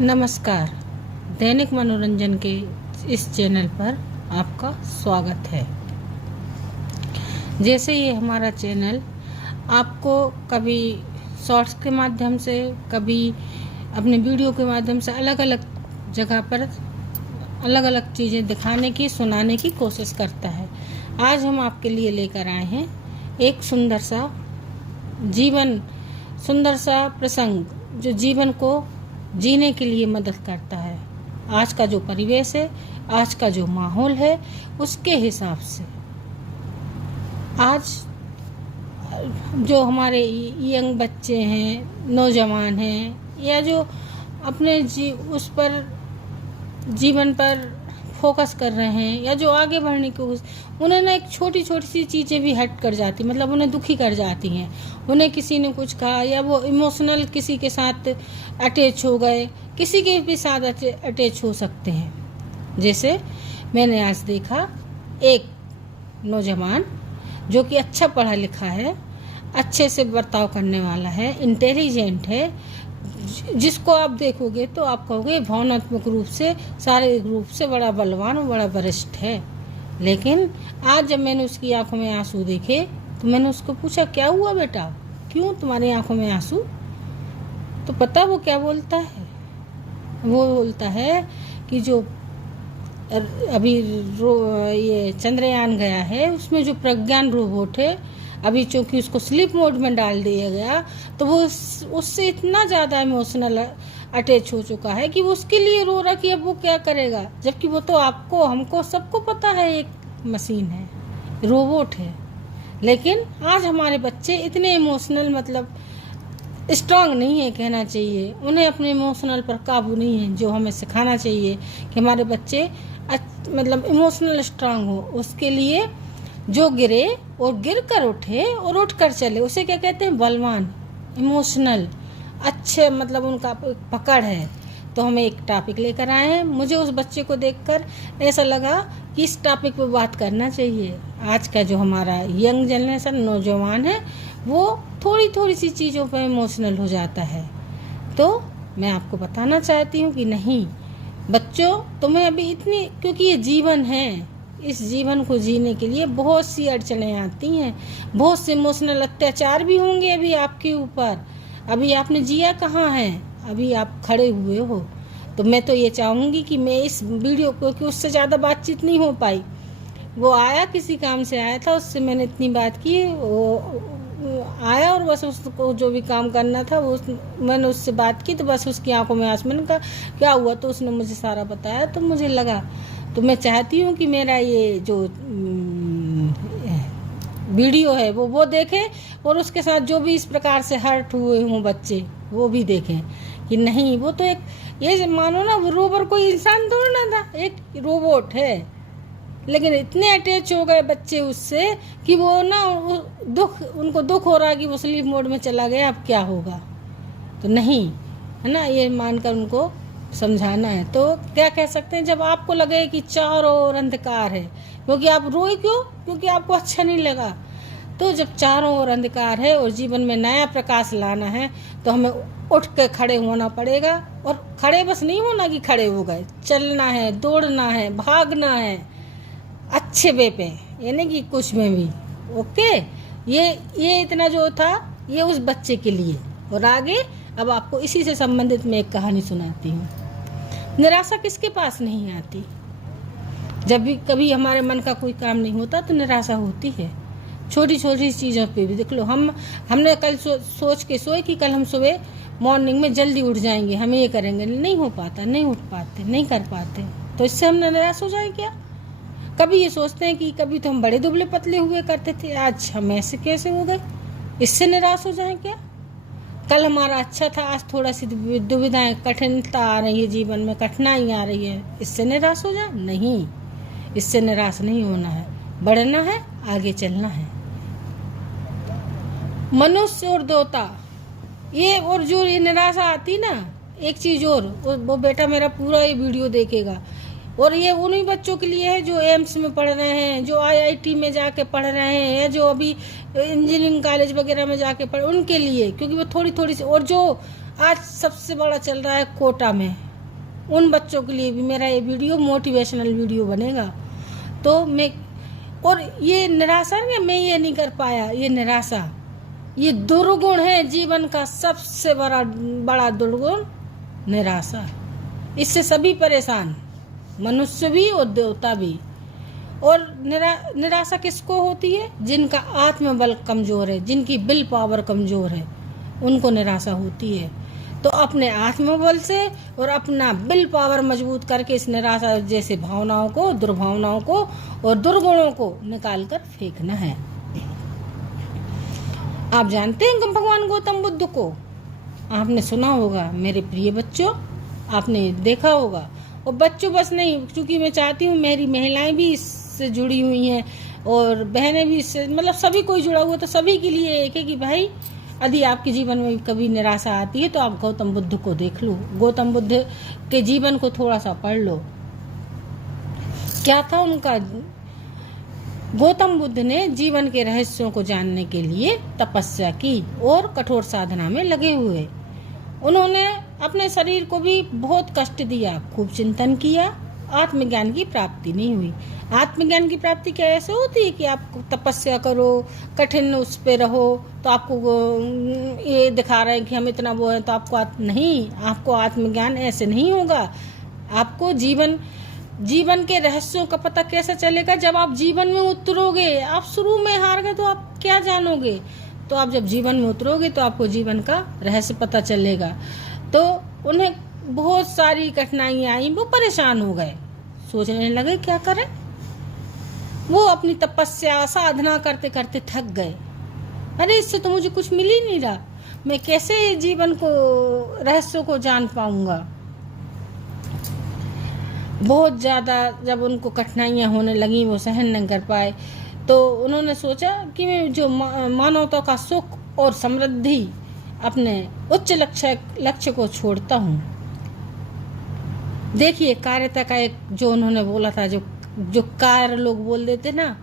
नमस्कार। दैनिक मनोरंजन के इस चैनल पर आपका स्वागत है। जैसे ये हमारा चैनल आपको कभी शॉर्ट्स के माध्यम से, कभी अपने वीडियो के माध्यम से अलग अलग जगह पर अलग अलग चीज़ें दिखाने की, सुनाने की कोशिश करता है। आज हम आपके लिए लेकर आए हैं एक सुंदर सा प्रसंग जो जीवन को जीने के लिए मदद करता है। आज का जो परिवेश है, आज का जो माहौल है, उसके हिसाब से आज जो हमारे यंग बच्चे हैं, नौजवान हैं, या जो अपने जीवन पर फोकस कर रहे हैं, या जो आगे बढ़ने की उन्हें ना एक छोटी छोटी सी चीज़ें भी हट कर जाती, मतलब उन्हें दुखी कर जाती हैं। उन्हें किसी ने कुछ कहा, या वो इमोशनल किसी के साथ अटैच हो गए, किसी के भी साथ अटैच हो सकते हैं। जैसे मैंने आज देखा एक नौजवान जो कि अच्छा पढ़ा लिखा है, अच्छे से बर्ताव करने वाला है, इंटेलिजेंट है, जिसको आप देखोगे तो आप कहोगे भावनात्मक रूप से, शारीरिक रूप से बड़ा बलवान और बड़ा वरिष्ठ है। लेकिन आज जब मैंने उसकी आंखों में आंसू देखे तो मैंने उसको पूछा, क्या हुआ बेटा, क्यों तुम्हारी आंखों में आंसू? तो पता वो क्या बोलता है? वो बोलता है कि जो अभी ये चंद्रयान गया है, उसमें जो प्रज्ञान रोबोट है, अभी चूंकि उसको स्लीप मोड में डाल दिया गया, तो वो उससे इतना ज़्यादा इमोशनल अटैच हो चुका है कि वो उसके लिए रो रहा कि अब वो क्या करेगा, जबकि वो तो आपको, हमको, सबको पता है एक मशीन है, रोबोट है। लेकिन आज हमारे बच्चे इतने इमोशनल, मतलब स्ट्रांग नहीं है कहना चाहिए, उन्हें अपने इमोशनल पर काबू नहीं है, जो हमें सिखाना चाहिए कि हमारे बच्चे मतलब इमोशनल स्ट्रांग हो। उसके लिए जो गिरे और गिर कर उठे और उठ कर चले, उसे क्या कहते हैं? बलवान, इमोशनल, अच्छे, मतलब उनका पकड़ है। तो हम एक टॉपिक लेकर आए हैं। मुझे उस बच्चे को देखकर ऐसा लगा कि इस टॉपिक पे बात करना चाहिए। आज का जो हमारा यंग जनरेशन, नौजवान है, वो थोड़ी थोड़ी सी चीज़ों पे इमोशनल हो जाता है। तो मैं आपको बताना चाहती हूँ कि नहीं बच्चों, तुम्हें अभी इतनी, क्योंकि ये जीवन है, इस जीवन को जीने के लिए बहुत सी अड़चनें आती हैं, बहुत से इमोशनल अत्याचार भी होंगे अभी आपके ऊपर। अभी आपने जिया कहाँ है, अभी आप खड़े हुए हो। तो मैं तो ये चाहूँगी कि मैं इस वीडियो को, क्योंकि उससे ज़्यादा बातचीत नहीं हो पाई, वो आया किसी काम से आया था, उससे मैंने इतनी बात की, वो आया और बस उसको जो भी काम करना था वो मैंने उससे बात की, तो बस उसकी आंखों में आंसू। मैंने कहा क्या हुआ, तो उसने मुझे सारा बताया। तो मुझे लगा, तो मैं चाहती हूँ कि मेरा ये जो वीडियो है वो देखें, और उसके साथ जो भी इस प्रकार से हर्ट हुए हों बच्चे, वो भी देखें कि नहीं, वो तो एक, ये मानो ना, वो रोबोट कोई इंसान थोड़ा ना था, एक रोबोट है। लेकिन इतने अटैच हो गए बच्चे उससे कि वो ना, उनको दुख हो रहा है कि वो स्लीप मोड में चला गया, अब क्या होगा। तो नहीं, है ना, ये मानकर उनको समझाना है। तो क्या कह सकते हैं, जब आपको लगे कि चारों ओर अंधकार है, क्योंकि आप रोए क्यों? क्योंकि आपको अच्छा नहीं लगा। तो जब चारों ओर अंधकार है और जीवन में नया प्रकाश लाना है, तो हमें उठ के खड़े होना पड़ेगा। और खड़े बस नहीं होना कि खड़े हो गए, चलना है, दौड़ना है, भागना है, अच्छे वे पे, यानी कि कुछ में भी। ओके, ये इतना जो था, ये उस बच्चे के लिए। और आगे अब आपको इसी से संबंधित मैं एक कहानी सुनाती हूँ। निराशा किसके पास नहीं आती? जब भी कभी हमारे मन का कोई काम नहीं होता तो निराशा होती है। छोटी छोटी चीज़ों पे भी देख लो, हमने कल सोच के सोए कि कल हम सुबह मॉर्निंग में जल्दी उठ जाएंगे, हम ये करेंगे, नहीं हो पाता, नहीं उठ पाते, नहीं कर पाते, तो इससे हम निराश हो जाए क्या? कभी ये सोचते हैं कि कभी तो हम बड़े दुबले पतले हुए करते थे, आज हम ऐसे कैसे हो गए, इससे निराश हो जाए क्या? कल हमारा अच्छा था, आज थोड़ा सी दुविधाएं, कठिनता आ रही है, जीवन में कठिनाई आ रही है, इससे निराश हो जाए? नहीं, इससे निराश नहीं होना है, बढ़ना है, आगे चलना है। मनुष्य और देवता, ये, और जो ये निराशा आती ना, एक चीज़ और, वो बेटा मेरा पूरा ये वीडियो देखेगा, और ये उन्हीं बच्चों के लिए है जो एम्स में पढ़ रहे हैं, जो आईआईटी में जाके पढ़ रहे हैं, या जो अभी इंजीनियरिंग कॉलेज वगैरह में जाके पढ़, उनके लिए, क्योंकि वो थोड़ी थोड़ी सी। और जो आज सबसे बड़ा चल रहा है कोटा में, उन बच्चों के लिए भी मेरा ये वीडियो मोटिवेशनल वीडियो बनेगा। तो मैं, और ये निराशा नहीं, मैं ये नहीं कर पाया, ये निराशा, ये दुर्गुण है जीवन का सबसे बड़ा दुर्गुण, निराशा। इससे सभी परेशान, मनुष्य भी और देवता भी। और निराशा किसको होती है? जिनका आत्मबल कमजोर है, जिनकी विल पावर कमजोर है, उनको निराशा होती है। तो अपने आत्मबल से और अपना विल पावर मजबूत करके इस निराशा जैसे भावनाओं को, दुर्भावनाओं को और दुर्गुणों को निकाल कर फेंकना है। आप जानते हैं भगवान गौतम बुद्ध को, आपने सुना होगा मेरे प्रिय बच्चों, आपने देखा होगा। और बच्चों बस नहीं, क्योंकि मैं चाहती हूँ मेरी महिलाएं भी इससे जुड़ी हुई हैं और बहनें भी इससे, मतलब सभी कोई जुड़ा हुआ, तो सभी के लिए एक है कि भाई यदि आपके जीवन में कभी निराशा आती है तो आप गौतम बुद्ध को देख लो, गौतम बुद्ध के जीवन को थोड़ा सा पढ़ लो। क्या था उनका? गौतम बुद्ध ने जीवन के रहस्यों को जानने के लिए तपस्या की और कठोर साधना में लगे हुए। उन्होंने अपने शरीर को भी बहुत कष्ट दिया, खूब चिंतन किया, आत्मज्ञान की प्राप्ति नहीं हुई। आत्मज्ञान की प्राप्ति क्या ऐसे होती है कि आप तपस्या करो, कठिन उस पे रहो, तो आपको ये दिखा रहे हैं कि हम इतना वो है, तो आपको नहीं, आपको आत्मज्ञान ऐसे नहीं होगा। आपको जीवन के रहस्यों का पता कैसे चलेगा? जब आप जीवन में उतरोगे। आप शुरू में हार गए तो आप क्या जानोगे? तो आप जब जीवन में उतरोगे तो आपको जीवन का रहस्य पता चलेगा। तो उन्हें बहुत सारी कठिनाइयां आई, वो परेशान हो गए, सोचने लगे क्या करें। वो अपनी तपस्या साधना करते करते थक गए। अरे इससे तो मुझे कुछ मिल ही नहीं रहा, मैं कैसे जीवन को, रहस्यों को जान पाऊंगा। बहुत ज़्यादा जब उनको कठिनाइयां होने लगी, वो सहन नहीं कर पाए, तो उन्होंने सोचा कि मैं जो मानवता का सुख और समृद्धि, अपने उच्च लक्ष्य को छोड़ता हूँ। देखिए कार्यता का एक जो उन्होंने बोला था, जो कार्य लोग बोल देते ना,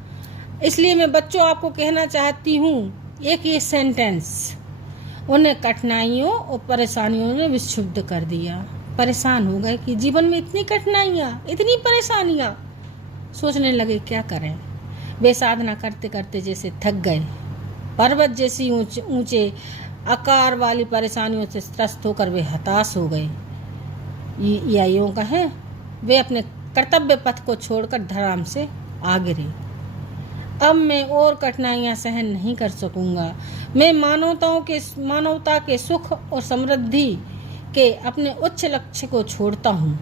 इसलिए मैं बच्चों आपको कहना चाहती हूँ एक ये सेंटेंस, उन्हें कठिनाइयों और परेशानियों ने विक्षुब्ध कर दिया। परेशान हो गए कि जीवन में इतनी कठिनाइयाँ, इतनी परेशानियाँ, सोचने लगे क्या करें। वे साधना करते करते जैसे थक गए, पर्वत जैसी ऊंचे आकार वाली परेशानियों से त्रस्त होकर वे हताश हो गए। या यूं कहें, वे अपने कर्तव्य पथ को छोड़कर धराम से आ गिरे। अब मैं और कठिनाइयां सहन नहीं कर सकूंगा। मैं मानवता के सुख और समृद्धि के अपने उच्च लक्ष्य को छोड़ता हूँ।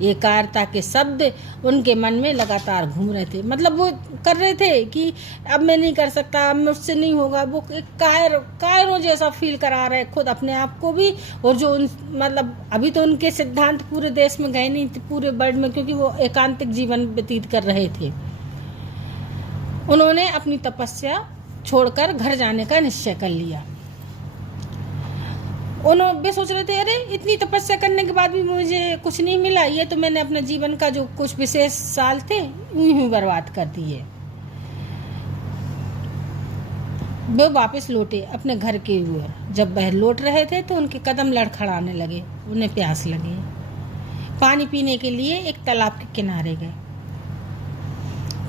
ये कायरता के शब्द उनके मन में लगातार घूम रहे थे। मतलब वो कर रहे थे कि अब मैं नहीं कर सकता, अब मुझसे नहीं होगा। वो एक कायरों जैसा फील करा रहे खुद अपने आप को भी, और जो मतलब अभी तो उनके सिद्धांत पूरे देश में गए नहीं थे, पूरे वर्ल्ड में, क्योंकि वो एकांतिक जीवन व्यतीत कर रहे थे। उन्होंने अपनी तपस्या छोड़कर घर जाने का निश्चय कर लिया। वे सोच रहे थे, अरे इतनी तपस्या करने के बाद भी मुझे कुछ नहीं मिला, ये तो मैंने अपने जीवन का जो कुछ विशेष साल थे यूं ही बर्बाद कर दिए। वे वापस लौटे अपने घर के ओर। जब वह लौट रहे थे तो उनके कदम लड़खड़ाने लगे, उन्हें प्यास लगी। पानी पीने के लिए एक तालाब के किनारे गए।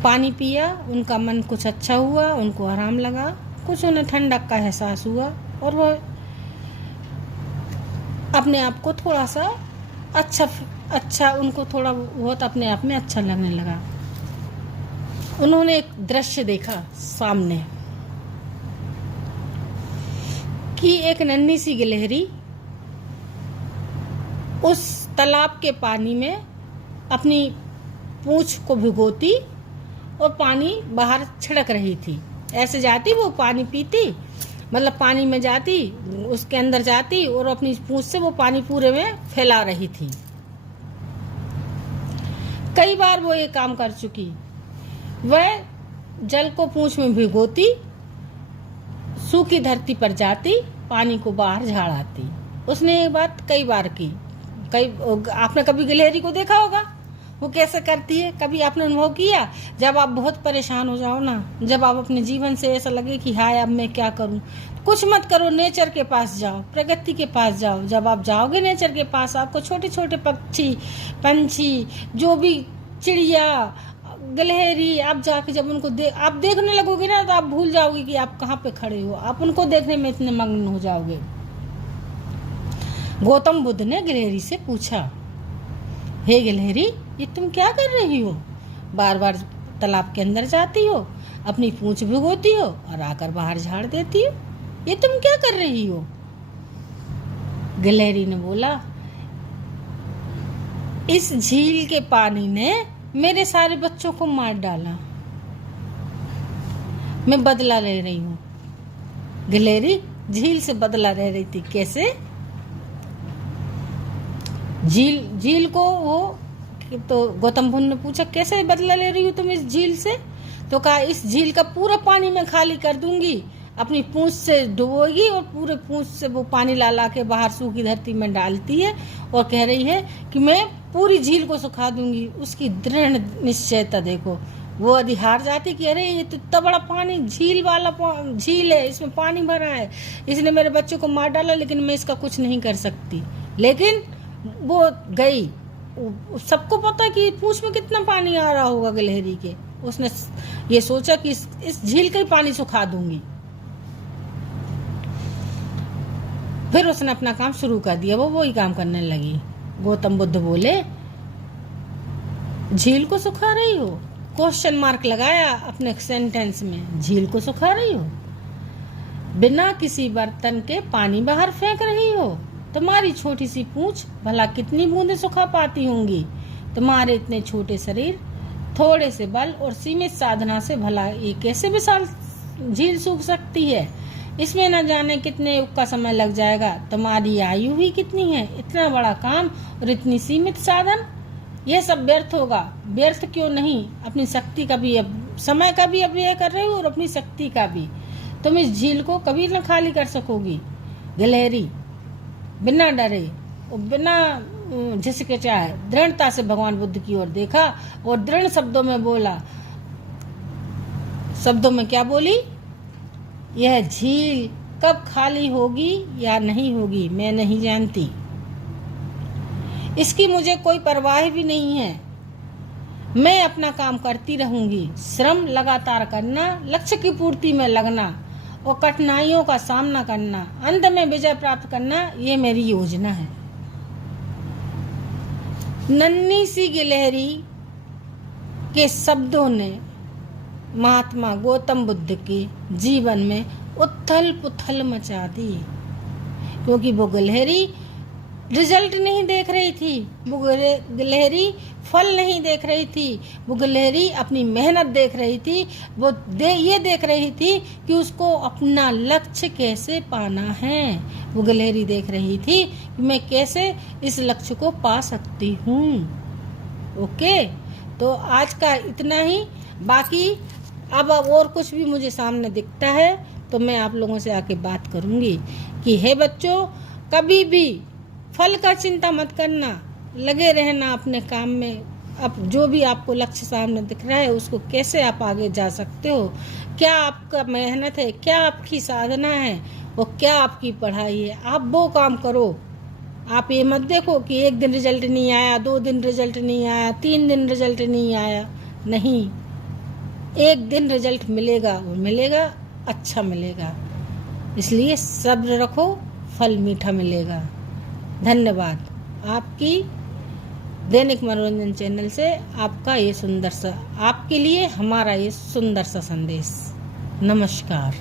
पानी पिया, उनका मन कुछ अच्छा हुआ, उनको आराम लगा, कुछ उन्हें ठंडक का एहसास हुआ और वह अपने आप को थोड़ा सा अच्छा उनको थोड़ा बहुत अपने आप में अच्छा लगने लगा। उन्होंने एक दृश्य देखा सामने कि एक नन्ही सी गिलहरी उस तालाब के पानी में अपनी पूंछ को भिगोती और पानी बाहर छिड़क रही थी। ऐसे जाती, वो पानी पीती, मतलब पानी में जाती, उसके अंदर जाती और अपनी पूंछ से वो पानी पूरे में फैला रही थी। कई बार वो ये काम कर चुकी। वह जल को पूंछ में भिगोती, सूखी धरती पर जाती, पानी को बाहर झाड़ आती। उसने ये बात कई बार की। आपने कभी गिलहरी को देखा होगा वो कैसे करती है? कभी आपने अनुभव किया? जब आप बहुत परेशान हो जाओ ना, जब आप अपने जीवन से ऐसा लगे कि हाय अब मैं क्या करूं, कुछ मत करो, नेचर के पास जाओ, प्रकृति के पास जाओ। जब आप जाओगे नेचर के पास, आपको छोटे छोटे पक्षी पंछी, जो भी चिड़िया, गिलहरी, आप जाके जब उनको आप देखने लगोगे ना, तो आप भूल जाओगे कि आप कहाँ पे खड़े हो, आप उनको देखने में इतने मग्न हो जाओगे। गौतम बुद्ध ने गिलहरी से पूछा, हे गिलहरी, ये तुम क्या कर रही हो? बार बार तालाब के अंदर जाती हो, अपनी पूंछ भिगोती हो और आकर बाहर झाड़ देती हो, ये तुम क्या कर रही हो? गिलहरी ने बोला, इस झील के पानी ने मेरे सारे बच्चों को मार डाला, मैं बदला ले रही हूँ। गिलहरी झील से बदला ले रही थी। कैसे? झील को वो, तो गौतम बुद्ध ने पूछा, कैसे बदला ले रही हो तुम इस झील से? तो कहा, इस झील का पूरा पानी मैं खाली कर दूंगी, अपनी पूंछ से डुबोगी और पूरे पूंछ से वो पानी ला ला के बाहर सूखी धरती में डालती है और कह रही है कि मैं पूरी झील को सुखा दूंगी। उसकी दृढ़ निश्चयता देखो। वो यदि हार जाती कि अरे ये तो इतना बड़ा पानी, झील वाला झील है, इसमें पानी भरा है, इसने मेरे बच्चों को मार डाला, लेकिन मैं इसका कुछ नहीं कर सकती। लेकिन वो गई, सबको पता कि पूंछ में कितना पानी आ रहा होगा गिलहरी के। उसने ये सोचा कि इस झील का ही पानी सुखा दूंगी। फिर उसने अपना काम शुरू कर दिया, वो वही काम करने लगी। गौतम बुद्ध बोले, झील को सुखा रही हो? क्वेश्चन मार्क लगाया अपने सेंटेंस में, झील को सुखा रही हो? बिना किसी बर्तन के पानी बाहर फेंक रही हो? तुम्हारी छोटी सी पूंछ भला कितनी बूंदें सुखा पाती होंगी? तुम्हारे इतने छोटे शरीर, थोड़े से बल और सीमित साधना से भला ये कैसे विशाल झील सूख सकती है? इसमें न जाने कितने युग का समय लग जाएगा। तुम्हारी आयु ही कितनी है? इतना बड़ा काम और इतनी सीमित साधन, यह सब व्यर्थ होगा। व्यर्थ क्यों नहीं, अपनी शक्ति का भी, समय का भी अपव्यय कर रहे हो और अपनी शक्ति का भी। तुम इस झील को कभी न खाली कर सकोगी। गिलहरी बिना डरे और बिना झिझकिचाए दृढ़ता से भगवान बुद्ध की ओर देखा और दृढ़ शब्दों में बोला। शब्दों में क्या बोली? यह झील कब खाली होगी या नहीं होगी मैं नहीं जानती, इसकी मुझे कोई परवाह भी नहीं है। मैं अपना काम करती रहूंगी। श्रम लगातार करना, लक्ष्य की पूर्ति में लगना और कठिनाइयों का सामना करना, अंत में विजय प्राप्त करना, ये मेरी योजना है। नन्ही सी गिलहरी के शब्दों ने महात्मा गौतम बुद्ध के जीवन में उथल पुथल मचा दी, क्योंकि वो गिलहरी रिजल्ट नहीं देख रही थी, वो गिलहरी फल नहीं देख रही थी, वो गिलहरी अपनी मेहनत देख रही थी। वो ये देख रही थी कि उसको अपना लक्ष्य कैसे पाना है। वो गिलहरी देख रही थी कि मैं कैसे इस लक्ष्य को पा सकती हूँ। ओके, तो आज का इतना ही। बाकी अब और कुछ भी मुझे सामने दिखता है तो मैं आप लोगों से आके बात करूँगी कि हे बच्चों, कभी भी फल का चिंता मत करना, लगे रहना अपने काम में। अब जो भी आपको लक्ष्य सामने दिख रहा है उसको कैसे आप आगे जा सकते हो, क्या आपका मेहनत है, क्या आपकी साधना है और क्या आपकी पढ़ाई है, आप वो काम करो। आप ये मत देखो कि एक दिन रिजल्ट नहीं आया, 2 दिन रिजल्ट नहीं आया, 3 दिन रिजल्ट नहीं आया। नहीं, एक दिन रिजल्ट मिलेगा और मिलेगा, अच्छा मिलेगा। इसलिए सब्र रखो, फल मीठा मिलेगा। धन्यवाद। आपकी दैनिक मनोरंजन चैनल से आपका ये सुंदर सा, आपके लिए हमारा ये सुंदर सा संदेश। नमस्कार।